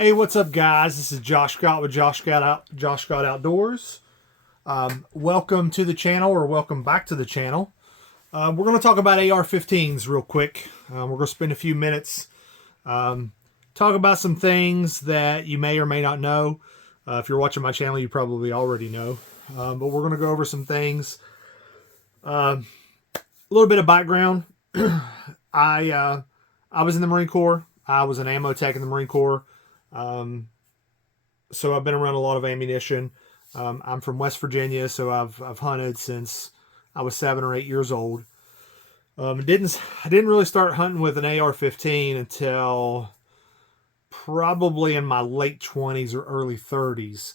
Hey, what's up, guys? This is Josh Scott with Josh Scott Outdoors. Welcome to the channel, or welcome back to the channel. We're going to talk about AR-15s real quick. We're going to spend a few minutes talk about some things that you may or may not know. If you're watching my channel, you probably already know. But we're going to go over some things. A little bit of background. I was in the Marine Corps. I was an ammo tech in the Marine Corps. So I've been around a lot of ammunition. I'm from West Virginia, so I've hunted since I was 7 or 8 years old. I didn't really start hunting with an AR-15 until probably in my late 20s or early 30s.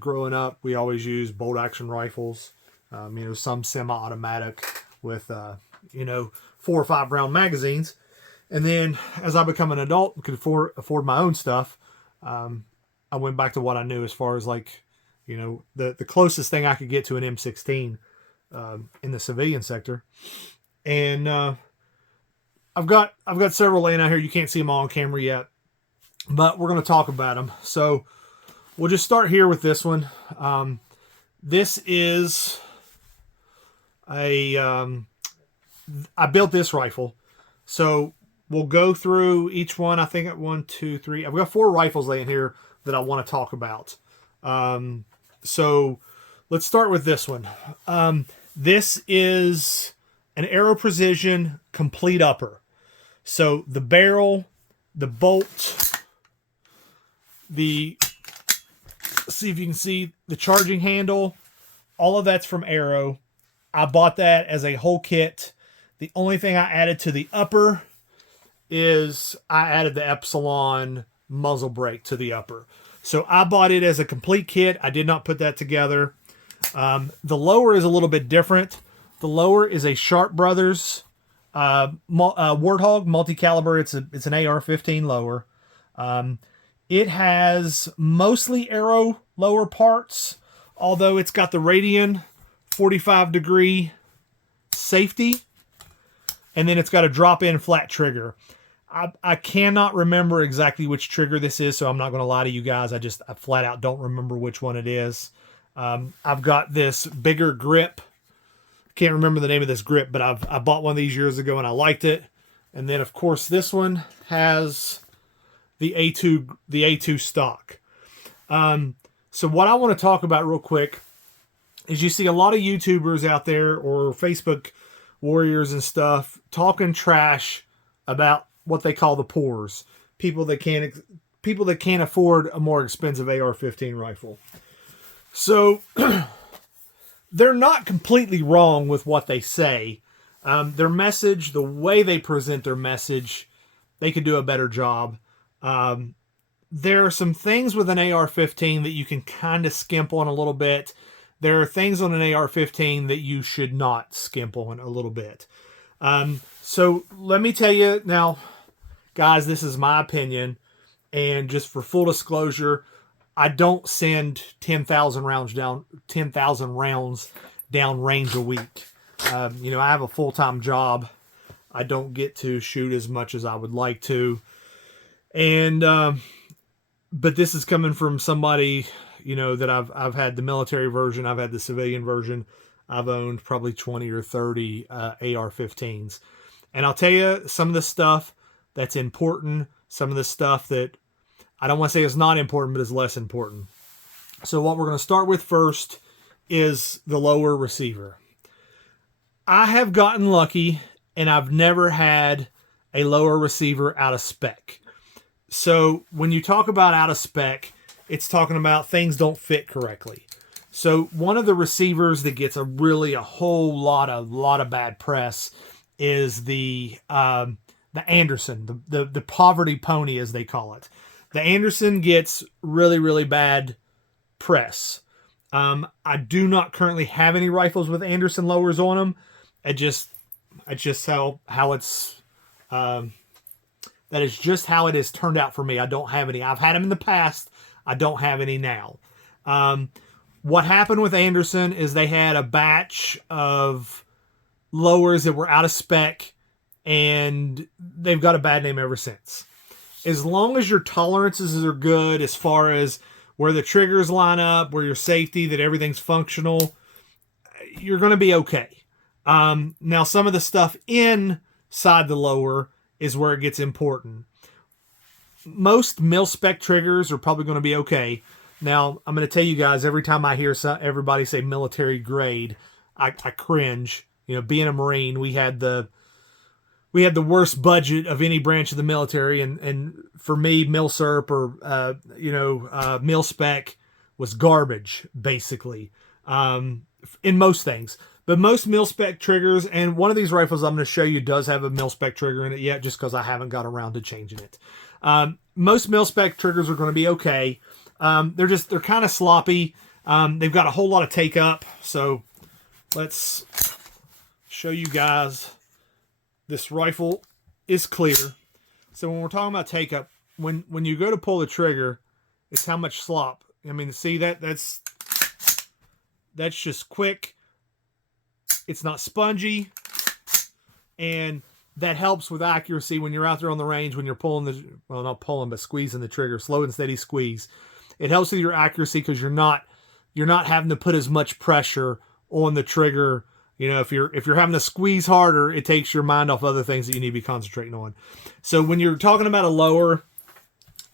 Growing up, we always used bolt action rifles. Some semi-automatic with 4 or 5 round magazines. And then as I become an adult and could afford my own stuff, I went back to what I knew as far as the closest thing I could get to an M16 in the civilian sector. And I've got several laying out here. You can't see them all on camera yet, but we're going to talk about them. So we'll just start here with this one. This is I built this rifle. So we'll go through each one. I think at 1, 2, 3. I've got 4 rifles laying here that I want to talk about. So let's start with this one. This is an Aero Precision complete upper. So the barrel, the bolt, see if you can see the charging handle, all of that's from Aero. I bought that as a whole kit. The only thing I added to the upper is I added the Epsilon muzzle brake to the upper. So I bought it as a complete kit. I did not put that together. The lower is a little bit different. The lower is a Sharp Brothers Warthog multi-caliber. It's an AR-15 lower. It has mostly Aero lower parts, although it's got the Radian 45-degree safety. And then it's got a drop-in flat trigger. I cannot remember exactly which trigger this is, so I'm not going to lie to you guys. I flat out don't remember which one it is. I've got this bigger grip. Can't remember the name of this grip, but I bought one of these years ago and I liked it. And then, of course, this one has the A2 stock. So what I want to talk about real quick is you see a lot of YouTubers out there or Facebook warriors and stuff talking trash about what they call the poors, people that can't afford a more expensive AR-15 rifle. So they're not completely wrong with what they say. Their message, the way they present their message, they could do a better job. There are some things with an AR-15 that you can kind of skimp on a little bit. There are things on an AR-15 that you should not skimp on a little bit. So let me tell you now, guys, this is my opinion. And just for full disclosure, I don't send 10,000 rounds down range a week. I have a full-time job. I don't get to shoot as much as I would like to. And, but this is coming from somebody, that I've had the military version. I've had the civilian version. I've owned probably 20 or 30 AR-15s. And I'll tell you some of the stuff that's important, some of the stuff that I don't want to say is not important, but is less important. So what we're going to start with first is the lower receiver. I have gotten lucky and I've never had a lower receiver out of spec. So when you talk about out of spec, it's talking about things don't fit correctly. So one of the receivers that gets a whole lot of bad press is the Anderson, the poverty pony, as they call it. The Anderson gets really bad press. I do not currently have any rifles with Anderson lowers on them. It's just how it's that is just how it has turned out for me. I don't have any. I've had them in the past. I don't have any now. What happened with Anderson is they had a batch of lowers that were out of spec, and they've got a bad name ever since. as long as your tolerances are good as far as where the triggers line up, where your safety, that everything's functional, you're going to be okay. Now, some of the stuff inside the lower is where it gets important. Most mil-spec triggers are probably going to be okay. Now, I'm going to tell you guys, every time I hear everybody say military grade, I cringe. You know, being a Marine, we had the worst budget of any branch of the military, and for me, mil-serp or mil-spec was garbage, basically, in most things. But most mil-spec triggers, and one of these rifles I'm going to show you does have a mil-spec trigger in it yet, just because I haven't got around to changing it. Most mil-spec triggers are going to be okay. They're kind of sloppy. They've got a whole lot of take up. So let's show you guys. This rifle is clear. So when we're talking about take up, when you go to pull the trigger, it's how much slop. I mean, see that's just quick. It's not spongy, and that helps with accuracy when you're out there on the range, when you're pulling not pulling, but squeezing the trigger, slow and steady squeeze. It helps with your accuracy because you're not having to put as much pressure on the trigger. You know, if you're having to squeeze harder, it takes your mind off other things that you need to be concentrating on. So when you're talking about a lower,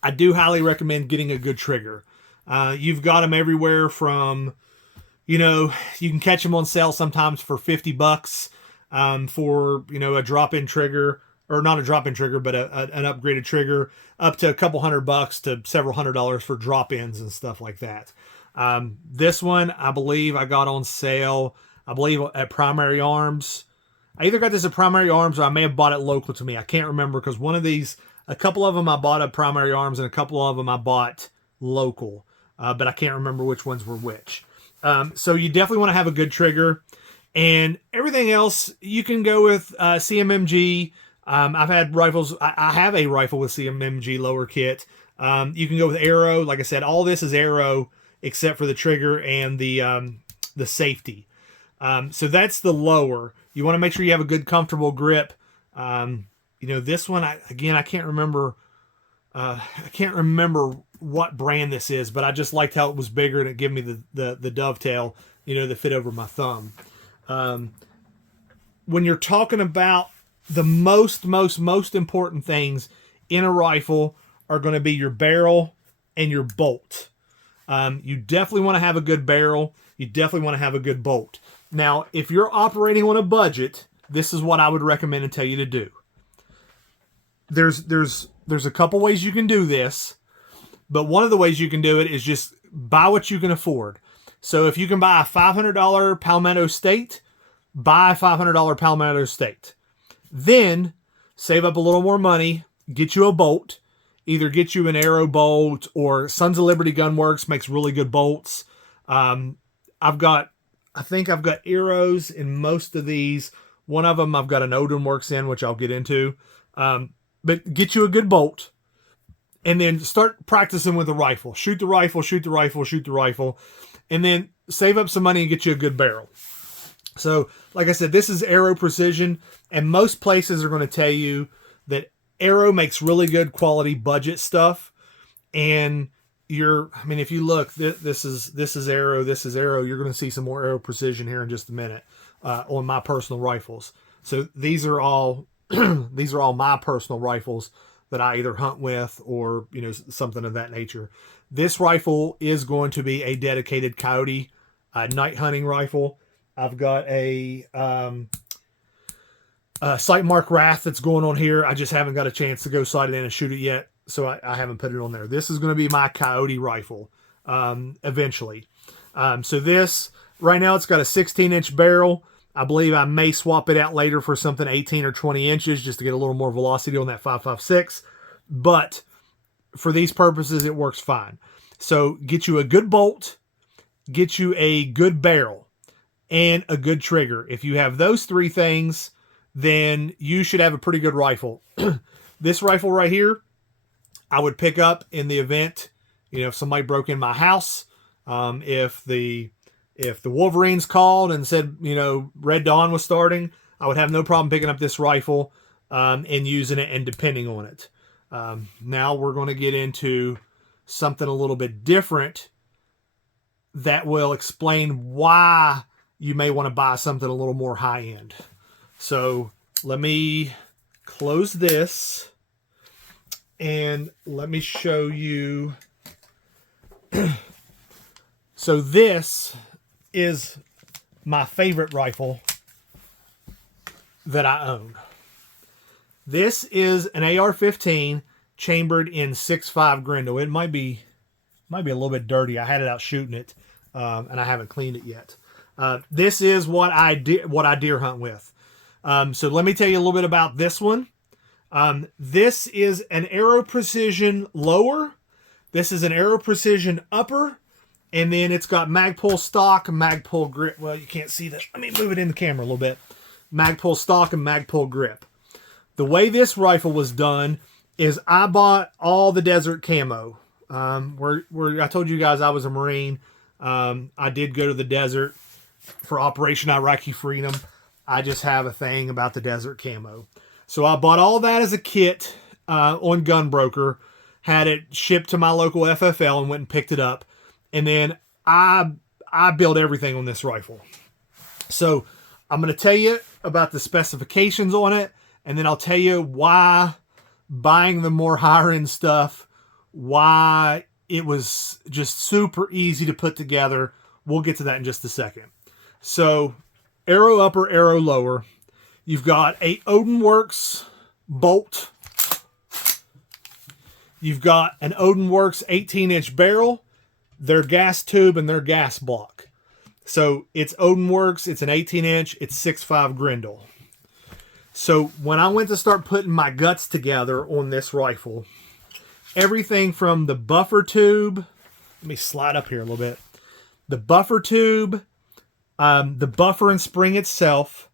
I do highly recommend getting a good trigger. You've got them everywhere from, you can catch them on sale sometimes for $50 for, a drop-in trigger, or not a drop-in trigger, but an upgraded trigger, up to a couple $100 to several $100 for drop-ins and stuff like that. This one, I believe I got on sale, at Primary Arms. I either got this at Primary Arms or I may have bought it local to me. I can't remember, because a couple of them I bought at Primary Arms and a couple of them I bought local. But I can't remember which ones were which. So you definitely want to have a good trigger. And everything else, you can go with CMMG. I've had rifles. I have a rifle with CMMG lower kit. You can go with Aero. Like I said, all this is Aero except for the trigger and the safety. So that's the lower. You want to make sure you have a good, comfortable grip. This one, I can't remember. I can't remember what brand this is, but I just liked how it was bigger and it gave me the dovetail, that fit over my thumb. When you're talking about the most important things in a rifle are going to be your barrel and your bolt. You definitely want to have a good barrel. You definitely want to have a good bolt. Now, if you're operating on a budget, this is what I would recommend and tell you to do. There's a couple ways you can do this, but one of the ways you can do it is just buy what you can afford. So if you can buy a $500 Palmetto State, buy a $500 Palmetto State. Then save up a little more money, get you a bolt. Either get you an Aero bolt, or Sons of Liberty Gunworks makes really good bolts. I think I've got Aeros in most of these. One of them I've got an Odin Works in, which I'll get into. But get you a good bolt, and then start practicing with the rifle. Shoot the rifle, and then save up some money and get you a good barrel. So, like I said, this is Aero Precision, and most places are going to tell you that Aero makes really good quality budget stuff. And if you look, this is Aero, you're going to see some more Aero Precision here in just a minute on my personal rifles. So these are all my personal rifles that I either hunt with or something of that nature. This rifle is going to be a dedicated coyote night hunting rifle. I've got a Sightmark Wrath that's going on here. I just haven't got a chance to go sight it in and shoot it yet, so I haven't put it on there. This is going to be my coyote rifle eventually. So this, right now, it's got a 16-inch barrel. I believe I may swap it out later for something 18 or 20 inches just to get a little more velocity on that 5.56. But for these purposes, it works fine. So get you a good bolt, get you a good barrel, and a good trigger. If you have those three things, then you should have a pretty good rifle. This rifle right here, I would pick up in the event, if somebody broke in my house, if the Wolverines called and said, Red Dawn was starting, I would have no problem picking up this rifle and using it and depending on it. Now we're going to get into something a little bit different that will explain why you may want to buy something a little more high end. So let me close this and let me show you. So this is my favorite rifle that I own. This is an AR-15 chambered in 6.5 Grendel. It might be a little bit dirty. I had it out shooting it, and I haven't cleaned it yet. This is what I deer hunt with. So let me tell you a little bit about this one. This is an Aero Precision lower. This is an Aero Precision upper. And then it's got Magpul stock and Magpul grip. Well, you can't see that. Let me move it in the camera a little bit. Magpul stock and Magpul grip. The way this rifle was done is I bought all the desert camo. Where I told you guys I was a Marine. I did go to the desert for Operation Iraqi Freedom. I just have a thing about the desert camo. So I bought all that as a kit on Gunbroker, had it shipped to my local FFL and went and picked it up. And then I built everything on this rifle. So I'm going to tell you about the specifications on it, and then I'll tell you why buying the more higher end stuff, why it was just super easy to put together. We'll get to that in just a second. So Aero upper, Aero lower. You've got a Odinworks bolt. You've got an Odinworks 18-inch barrel, their gas tube, and their gas block. So it's Odinworks, it's an 18-inch, it's 6.5 Grendel. So when I went to start putting my guts together on this rifle, everything from the buffer tube, let me slide up here a little bit, the buffer tube, the buffer and spring itself,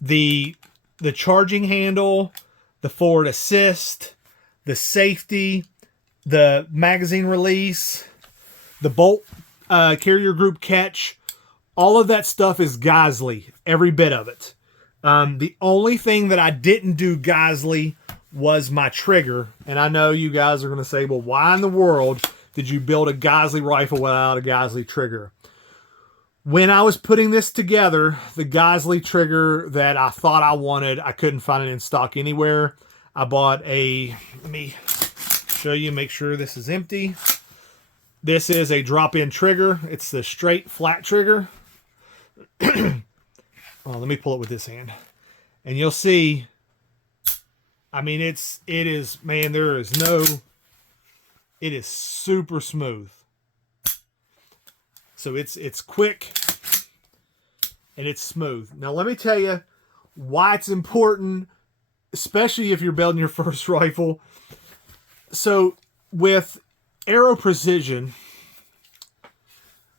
the charging handle, the forward assist, the safety, the magazine release, the bolt carrier group catch, all of that stuff is Geissele, every bit of it. The only thing that I didn't do Geissele was my trigger. And I know you guys are going to say, well, why in the world did you build a Geissele rifle without a Geissele trigger? When I was putting this together, the Geissele trigger that I thought I wanted, I couldn't find it in stock anywhere. I bought let me show you, make sure this is empty. This is a drop-in trigger. It's the straight flat trigger. Well, let me pull it with this hand. And you'll see, I mean, it is, man, it is super smooth. So it's quick and it's smooth. Now let me tell you why it's important, especially if you're building your first rifle. So with Aero Precision,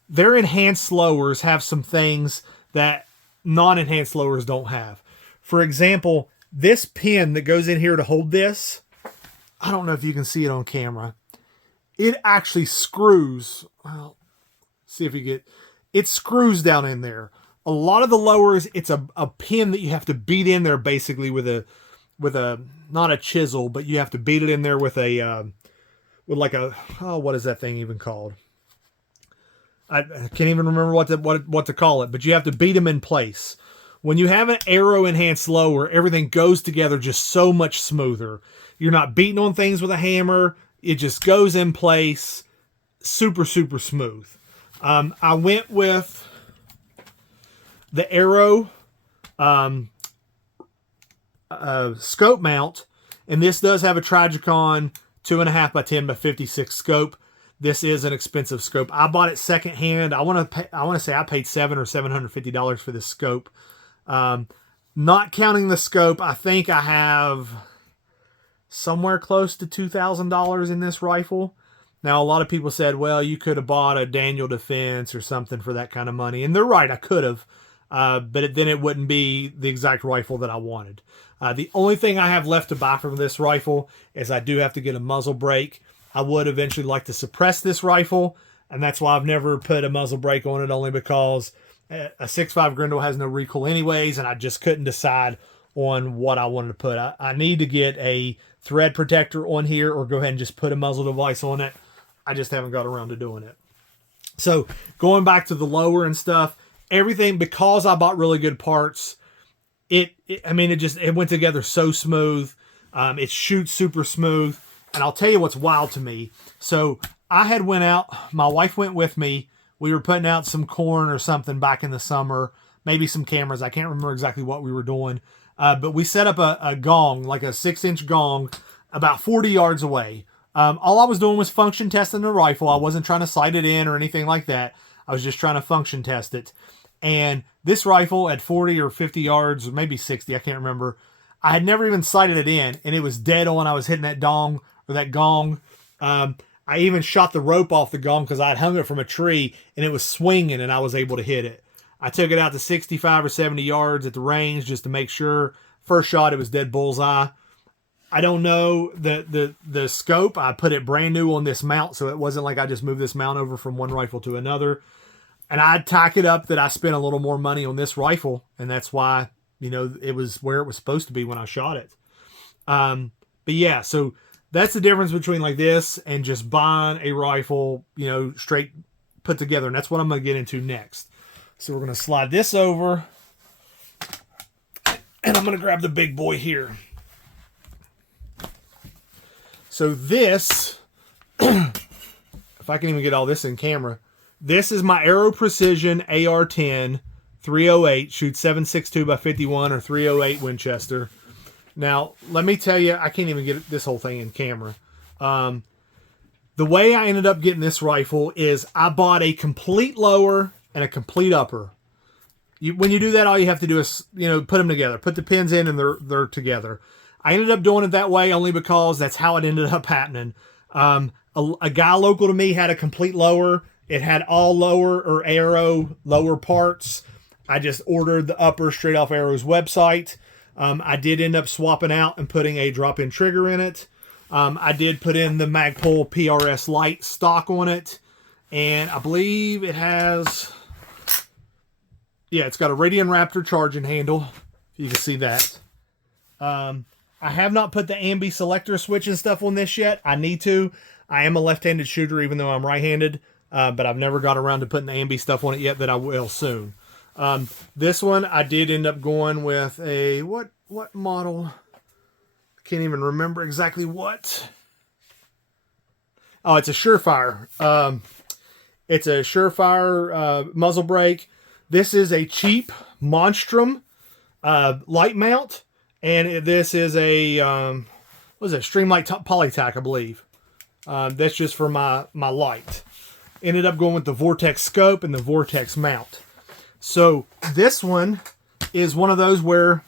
their enhanced lowers have some things that non-enhanced lowers don't have. For example, this pin that goes in here to hold this, I don't know if you can see it on camera. It actually screws. Well, see if you get, it screws down in there. A lot of the lowers, it's a pin that you have to beat in there basically with a not a chisel, but you have to beat it in there with like a, oh, what is that thing even called? I can't even remember what to call it, but you have to beat them in place. When you have an Aero enhanced lower, everything goes together just so much smoother. You're not beating on things with a hammer. It just goes in place. Super, super smooth. I went with the Aero scope mount, and this does have a Trigicon 2.5 by 10 by 56 scope. This is an expensive scope. I bought it secondhand. I want to say I paid $700 or $750 for this scope. Not counting the scope, I think I have somewhere close to $2,000 in this rifle. Now, a lot of people said, well, you could have bought a Daniel Defense or something for that kind of money. And they're right, I could have. But then it wouldn't be the exact rifle that I wanted. The only thing I have left to buy from this rifle is I do have to get a muzzle brake. I would eventually like to suppress this rifle, and that's why I've never put a muzzle brake on it, only because a 6.5 Grendel has no recoil anyways, and I just couldn't decide on what I wanted to put. I need to get a thread protector on here or go ahead and just put a muzzle device on it. I just haven't got around to doing it. So going back to the lower and stuff, everything, because I bought really good parts, it went together so smooth. It shoots super smooth. And I'll tell you what's wild to me. So I had went out, my wife went with me. We were putting out some corn or something back in the summer, maybe some cameras. I can't remember exactly what we were doing. But we set up a gong, like a 6-inch gong, about 40 yards away. All I was doing was function testing the rifle. I wasn't trying to sight it in or anything like that. I was just trying to function test it. And this rifle at 40 or 50 yards, or maybe 60, I can't remember. I had never even sighted it in, and it was dead on. I was hitting that dong or that gong. I even shot the rope off the gong because I had hung it from a tree, and it was swinging, and I was able to hit it. I took it out to 65 or 70 yards at the range just to make sure. First shot, it was dead bullseye. I don't know the scope. I put it brand new on this mount, so it wasn't like I just moved this mount over from one rifle to another. And I'd tack it up that I spent a little more money on this rifle, and that's why, it was where it was supposed to be when I shot it. But yeah, so that's the difference between like this and just buying a rifle, straight put together. And that's what I'm going to get into next. So we're going to slide this over, and I'm going to grab the big boy here. So this, if I can even get all this in camera, this is my Aero Precision AR-10 308, shoots 7.62 by 51 or 308 Winchester. Now, let me tell you, I can't even get this whole thing in camera. The way I ended up getting this rifle is I bought a complete lower and a complete upper. When you do that, all you have to do is, put them together. Put the pins in and they're together. I ended up doing it that way only because that's how it ended up happening. A guy local to me had a complete lower. It had all lower or Aero lower parts. I just ordered the upper straight off Aero's website. I did end up swapping out and putting a drop-in trigger in it. I did put in the Magpul PRS Lite stock on it. And I believe it has... Yeah, it's got a Radian Raptor charging handle. You can see that. I have not put the ambi selector switch and stuff on this yet. I need to. I am a left-handed shooter even though I'm right-handed. But I've never got around to putting the ambi stuff on it yet, that I will soon. This one, I did end up going with a... What model? I can't even remember exactly what. Oh, it's a Surefire. It's a Surefire muzzle brake. This is a cheap Monstrum light mount. And this is a, what is it? Streamlight Polytac, I believe. That's just for my light. Ended up going with the Vortex scope and the Vortex mount. So this one is one of those where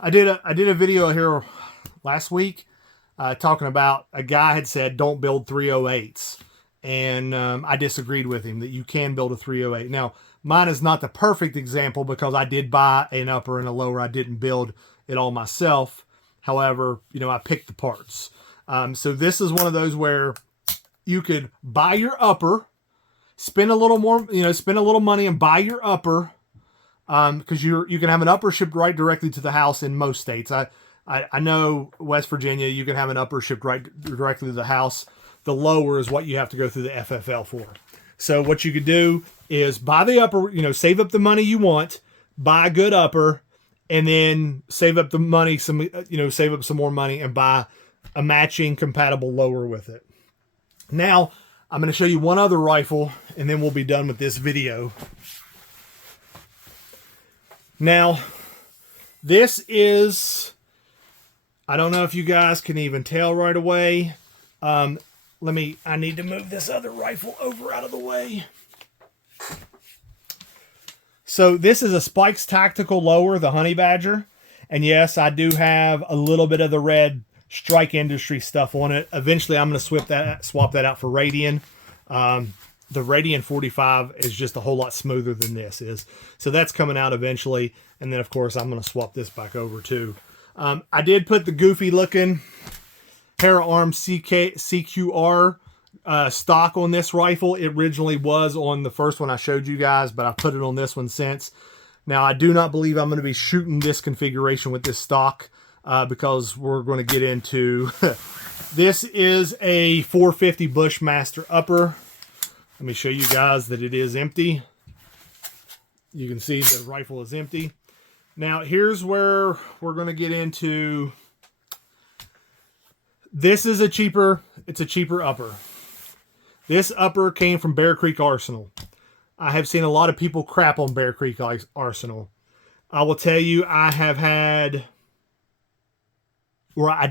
I did a video here last week talking about a guy had said don't build 308s. And I disagreed with him that you can build a 308. Now, mine is not the perfect example because I did buy an upper and a lower. I didn't build it all myself. However, I picked the parts. So this is one of those where you could buy your upper, spend a little more, spend a little money and buy your upper, because you can have an upper shipped right directly to the house in most states. I know West Virginia, you can have an upper shipped right directly to the house. The lower is what you have to go through the FFL for. So what you could do is buy the upper, save up the money you want, buy a good upper, and then save up the money, save up some more money and buy a matching compatible lower with it. Now, I'm going to show you one other rifle, and then we'll be done with this video. Now, this is, I don't know if you guys can even tell right away. I need to move this other rifle over out of the way. So this is a Spikes Tactical Lower, the Honey Badger. And yes, I do have a little bit of the red Strike Industry stuff on it. Eventually, I'm going to swap that out for Radian. The Radian 45 is just a whole lot smoother than this is. So that's coming out eventually. And then, of course, I'm going to swap this back over too. I did put the goofy looking Para-Arms CQR stock on this rifle. It originally was on the first one I showed you guys, but I put it on this one since. Now, I do not believe I'm going to be shooting this configuration with this stock. because we're going to get into this is a 450 Bushmaster upper. Let me show you guys that it is empty. You can see the rifle is empty. Now here's where we're going to get into. This is it's a cheaper upper. This upper came from Bear Creek Arsenal. I have seen a lot of people crap on Bear Creek Arsenal. I will tell you, I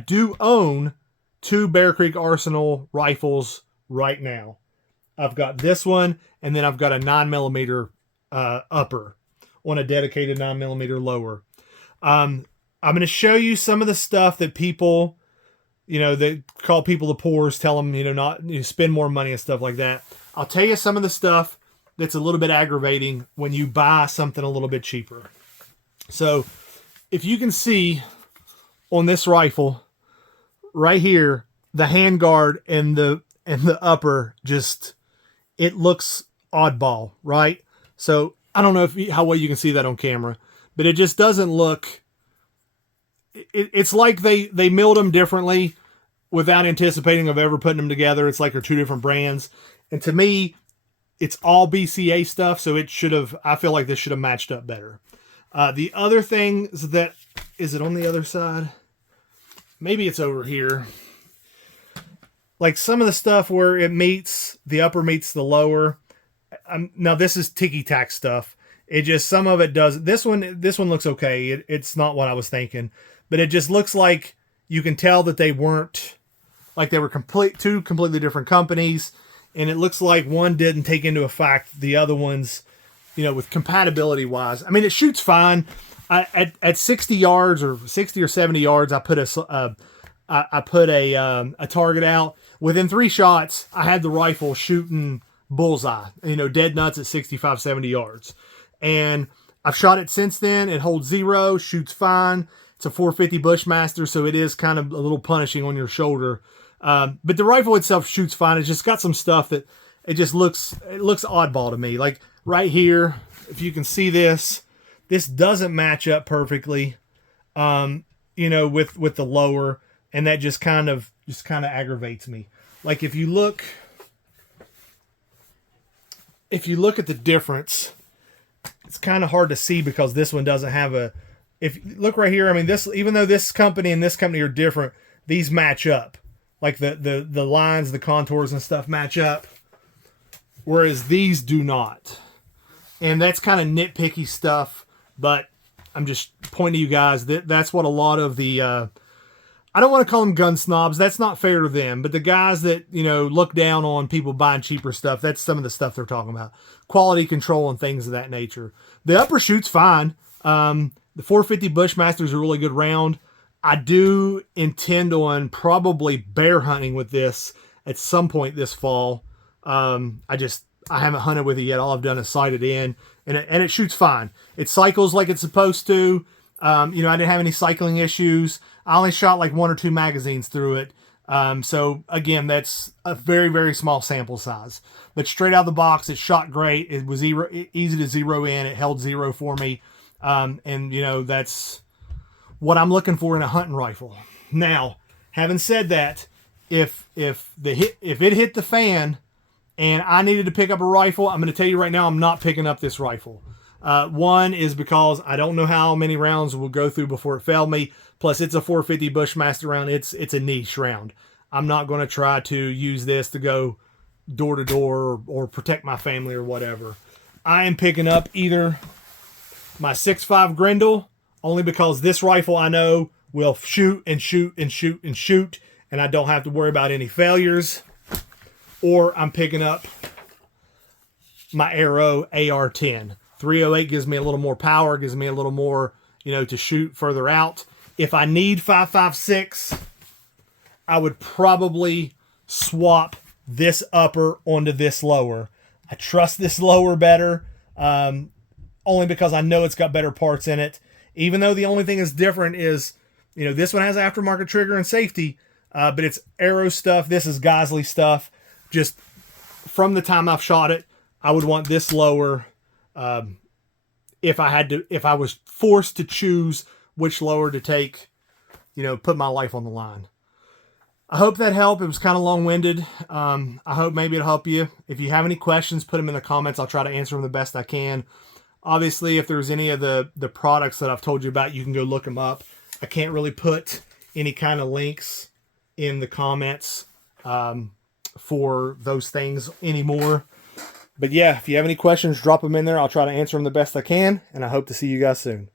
do own 2 Bear Creek Arsenal rifles right now. I've got this one, and then I've got a 9mm upper on a dedicated 9mm lower. I'm going to show you some of the stuff that people, that call people the poors, tell them, not spend more money and stuff like that. I'll tell you some of the stuff that's a little bit aggravating when you buy something a little bit cheaper. So if you can see on this rifle right here, the handguard and the upper just, it looks oddball, right? So I don't know how well you can see that on camera, but it just doesn't look, it's like they milled them differently without anticipating of ever putting them together. It's like they're 2 different brands. And to me, it's all BCA stuff, so I feel like this should have matched up better. The other things that, is it on the other side? Maybe it's over here. Like some of the stuff where the upper meets the lower. Now this is ticky-tack stuff. It just, some of it does. This one looks okay. It's not what I was thinking, but it just looks like you can tell that they weren't, like they were two completely different companies. And it looks like one didn't take into effect the other one's, with compatibility wise. I mean, it shoots fine. At 60 yards or 60 or 70 yards, I put a target out. Within 3 shots, I had the rifle shooting bullseye, dead nuts at 65, 70 yards. And I've shot it since then. It holds 0, shoots fine. It's a 450 Bushmaster, so it is kind of a little punishing on your shoulder. But the rifle itself shoots fine. It's just got some stuff that it looks oddball to me. Like right here, if you can see this doesn't match up perfectly, with the lower, and that just kind of aggravates me. Like if you look at the difference, it's kind of hard to see because this one doesn't have if you look right here, I mean, even though this company and this company are different, these match up. Like the lines, the contours and stuff match up, whereas these do not. And that's kind of nitpicky stuff, but I'm just pointing to you guys that that's what a lot of the, I don't want to call them gun snobs. That's not fair to them, but the guys that, look down on people buying cheaper stuff, that's some of the stuff they're talking about. Quality control and things of that nature. The upper shoots fine. The 450 Bushmaster is a really good round. I do intend on probably bear hunting with this at some point this fall. I haven't hunted with it yet. All I've done is sight it in, and it shoots fine. It cycles like it's supposed to. I didn't have any cycling issues. I only shot like 1 or 2 magazines through it. So again, that's a very, very small sample size. But straight out of the box, it shot great. It was easy to zero in. It held 0 for me. That's what I'm looking for in a hunting rifle. Now, having said that, if it hit the fan and I needed to pick up a rifle, I'm going to tell you right now, I'm not picking up this rifle. One is because I don't know how many rounds will go through before it failed me. Plus, it's a 450 Bushmaster round. It's a niche round. I'm not going to try to use this to go door to door or protect my family or whatever. I am picking up either my 6.5 Grendel, only because this rifle I know will shoot and shoot and shoot and shoot, and I don't have to worry about any failures. Or I'm picking up my Arrow AR-10. 308 gives me a little more power, gives me a little more, to shoot further out. If I need 5.56, I would probably swap this upper onto this lower. I trust this lower better, only because I know it's got better parts in it. Even though the only thing that's different is, this one has aftermarket trigger and safety, but it's Arrow stuff. This is Gosley stuff. Just from the time I've shot it, I would want this lower. If I was forced to choose which lower to take, put my life on the line. I hope that helped. It was kind of long-winded. I hope maybe it'll help you. If you have any questions, put them in the comments. I'll try to answer them the best I can. Obviously, if there's any of the products that I've told you about, you can go look them up. I can't really put any kind of links in the comments for those things anymore. But yeah, if you have any questions, drop them in there. I'll try to answer them the best I can, and I hope to see you guys soon.